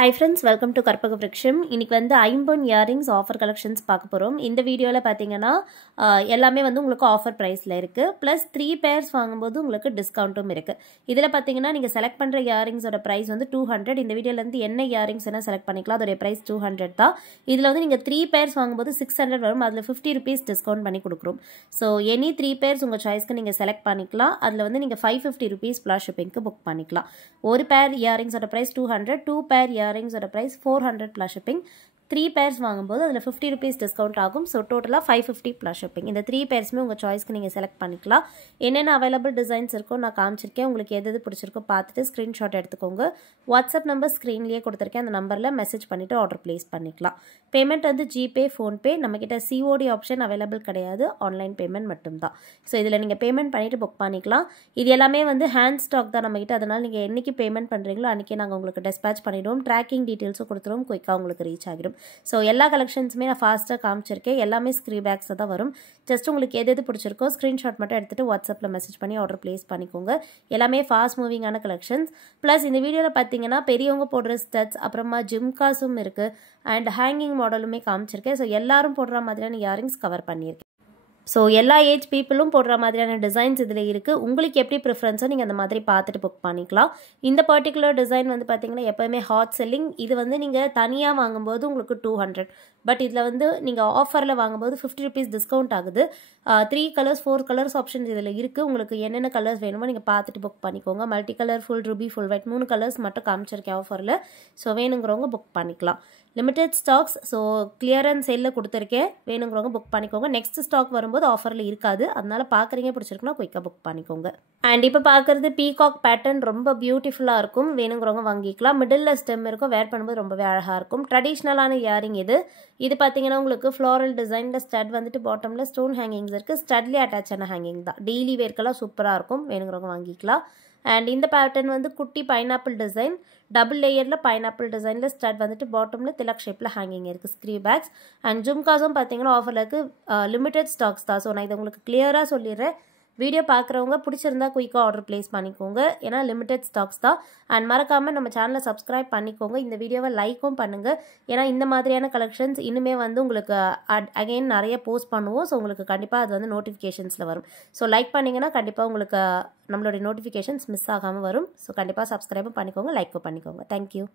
Hi friends, welcome to Karpaga Vriksham. இன்னைக்கு வந்து ஐம்பொன் இயரிங்ஸ் ஆஃபர் கலெக்ஷன்ஸ் பார்க்க போகிறோம். இந்த வீடியோவில் பார்த்தீங்கன்னா எல்லாமே வந்து உங்களுக்கு ஆஃபர் ப்ரைஸில் இருக்குது. ப்ளஸ் 3 பேர்ஸ் வாங்கும்போது உங்களுக்கு டிஸ்கவுண்ட்டும் இருக்குது. இதில் பார்த்தீங்கன்னா நீங்கள் செலக்ட் பண்ணுற இயரிங்ஸோட ப்ரைஸ் வந்து 200. இந்த வீடியோலேருந்து என்ன இயரிங்ஸ் என்ன செலக்ட் பண்ணிக்கலாம், அதோடைய ப்ரைஸ் 200 தான். இதில் வந்து நீங்கள் 3 பேர்ஸ் வாங்கும்போது 600 வரும். அதில் 50 rupees டிஸ்கவுண்ட் பண்ணி கொடுக்குறோம். ஸோ எனி 3 பேர்ஸ் உங்கள் சாய்ஸ்க்கு நீங்கள் செலக்ட் பண்ணிக்கலாம். அதில் வந்து நீங்கள் 550 rupees ப்ளஸ் ஷிப்பிங்க்கு புக் பண்ணிக்கலாம். ஒரு பேர் இயரிங்ஸோட ப்ரைஸ் 200, 2 பேர் earrings price 400 plus shipping. 3 pairs வாங்கும்போது அதில் 50 rupees டிஸ்கவுண்ட் ஆகும். ஸோ டோட்டலாக 550 ப்ளஸ் ஷிப்பிங். இந்த 3 பேர்ஸுமே உங்கள் சாய்ஸ்க்கு நீங்கள் செலக்ட் பண்ணிக்கலாம். என்னென்ன அவைலபிள் டிசைன்ஸ் இருக்கோ நான் காமிச்சிருக்கேன். உங்களுக்கு எது பிடிச்சிருக்கோ பார்த்துட்டு ஸ்க்ரீன்ஷாட் எடுத்துக்கோங்க. வாட்ஸ்அப் நம்பர் ஸ்க்ரீன்லேயே கொடுத்துருக்கேன். அந்த நம்பரில் மெசேஜ் பண்ணிவிட்டு ஆர்டர் ப்ளேஸ் பண்ணிக்கலாம். பேமெண்ட் வந்து ஜிபே, ஃபோன்பே, நம்மக்கிட்ட சிஓடி ஆப்ஷன் அவைலபிள் கிடையாது. ஆன்லைன் பேமெண்ட் மட்டும்தான். ஸோ இதில் நீங்கள் பேமெண்ட் பண்ணிவிட்டு புக் பண்ணிக்கலாம். இது எல்லாமே வந்து ஹேண்ட் ஸ்டாக் தான் நம்மக்கிட்ட. அதனால் நீங்கள் என்றைக்கு பேமெண்ட் பண்ணுறீங்களோ அன்றைக்கி நாங்கள் உங்களுக்கு டிஸ்பேச் பண்ணிவிடுவோம். ட்ராக்கிங் டீட்டெயில்ஸும் கொடுத்துருவோம். குயிக்காக உங்களுக்கு ரீச் ஆகிடும். ஸோ எல்லா கலெக்ஷன்ஸுமே நான் ஃபாஸ்ட்டாக காமிச்சிருக்கேன். எல்லாமே ஸ்க்ரீ பேக்ஸாக தான் வரும். ஜஸ்ட் உங்களுக்கு எது பிடிச்சிருக்கோ ஸ்க்ரீன்ஷாட் மட்டும் எடுத்துகிட்டு வாட்ஸ்அப்பில் மெசேஜ் பண்ணி ஆர்டர் ப்ளேஸ் பண்ணிக்கோங்க. எல்லாமே ஃபாஸ்ட் மூவிங்கான கலெக்ஷன்ஸ். ப்ளஸ் இந்த வீடியோவில் பார்த்தீங்கன்னா பெரியவங்க போடுற ஸ்டட்ஸ், அப்புறமா ஜிம்காஸும் இருக்குது, அண்ட் ஹேங்கிங் மாடலுமே காமிச்சிருக்கேன். ஸோ எல்லாரும் போடுற மாதிரியான இயரிங்ஸ் கவர் பண்ணியிருக்கேன். ஸோ எல்லா ஏஜ் பீப்புளும் போடுற மாதிரியான டிசைன்ஸ் இதில் இருக்குது. உங்களுக்கு எப்படி ப்ரிஃபரன்ஸோ நீங்கள் அந்த மாதிரி பார்த்துட்டு புக் பண்ணிக்கலாம். இந்த பர்டிகுலர் டிசைன் வந்து பார்த்தீங்கன்னா எப்போவுமே ஹாட் செல்லிங். இது வந்து நீங்கள் தனியாக வாங்கும்போது உங்களுக்கு 200, பட் இதில் வந்து நீங்கள் ஆஃபரில் வாங்கும்போது 50 rupees டிஸ்கவுண்ட் ஆகுது. 3 கலர்ஸ் 4 கலர்ஸ் ஆப்ஷன்ஸ் இதில் இருக்குது. உங்களுக்கு என்னென்ன கலர்ஸ் வேணுமோ நீங்கள் பார்த்துட்டு புக் பண்ணிக்கோங்க. Multi colour, full Ruby, full white 3 colours மட்டும் காமிச்சிருக்கேன் ஆஃபரில். ஸோ வேணுங்கிறவங்க புக் பண்ணிக்கலாம். Limited stocks. ஸோ கிளியரன்ஸ் சேலில் கொடுத்துருக்கேன். வேணுங்கிறவங்க புக் பண்ணிக்கோங்க. நெக்ஸ்ட் ஸ்டாக் வரும்போது ஆஃபரில் இருக்காது. அதனால் பார்க்குறீங்க, பிடிச்சிருக்குன்னா குயிக்காக புக் பண்ணிக்கோங்க. அண்ட் இப்போ பார்க்குறது பீகாக் பேட்டர்ன் ரொம்ப பியூட்டிஃபுல்லாக இருக்கும். வேணுங்கிறவங்க வாங்கிக்கலாம். மிடில் ஸ்டெம் இருக்கும். வேர் பண்ணும்போது ரொம்பவே அழகாக இருக்கும். ட்ரெடிஷ்னலான இயரிங் இது. இது பார்த்தீங்கன்னா உங்களுக்கு ஃப்ளோரல் டிசைனில் ஸ்டட் வந்துட்டு பாட்டமில் ஸ்டோன் ஹேங்கிங்ஸ் இருக்குது. ஸ்டட்லேயே அட்டாச் ஆன ஹேங்கிங் தான். டெய்லி வேர்க்கெல்லாம் சூப்பராக இருக்கும். வேணுங்கிறவங்க வாங்கிக்கலாம். அண்ட் இந்த பேட்டர்ன் வந்து குட்டி பைனாப்பிள் டிசைன், டபுள் லேயரில் பைனாப்பிள் டிசைனில் ஸ்டட் வந்துட்டு பாட்டமில் திலக் ஷேப்பில் ஹேங்கிங் இருக்குது. ஸ்க்ரீ பேக்ஸ் அண்ட் ஜும்காஸும் பார்த்தீங்கன்னா ஆஃபரில் இருக்குது. லிமிடெட் ஸ்டாக்ஸ் தான். ஸோ நான் இதை உங்களுக்கு கிளியராக சொல்லிடுறேன். வீடியோ பார்க்குறவங்க பிடிச்சிருந்தா குயிக்காக ஆர்டர் ப்ளேஸ் பண்ணிக்கோங்க. ஏன்னா லிமிடெட் ஸ்டாக்ஸ் தான். அண்ட் மறக்காமல் நம்ம சேனலை சப்ஸ்கிரைப் பண்ணிக்கோங்க. இந்த வீடியோவை லைக்கும் பண்ணுங்கள். ஏன்னா இந்த மாதிரியான கலெக்ஷன்ஸ் இன்னுமே வந்து உங்களுக்கு அகைன் நிறைய போஸ்ட் பண்ணுவோம். ஸோ உங்களுக்கு கண்டிப்பாக அது வந்து நோட்டிஃபிகேஷன்ஸில் வரும். ஸோ லைக் பண்ணிங்கன்னா கண்டிப்பாக உங்களுக்கு நம்மளுடைய நோட்டிஃபிகேஷன்ஸ் மிஸ் ஆகாமல் வரும். ஸோ கண்டிப்பாக சப்ஸ்கிரைபும் பண்ணிக்கோங்க, லைக்கும் பண்ணிக்கோங்க. தேங்க்யூ.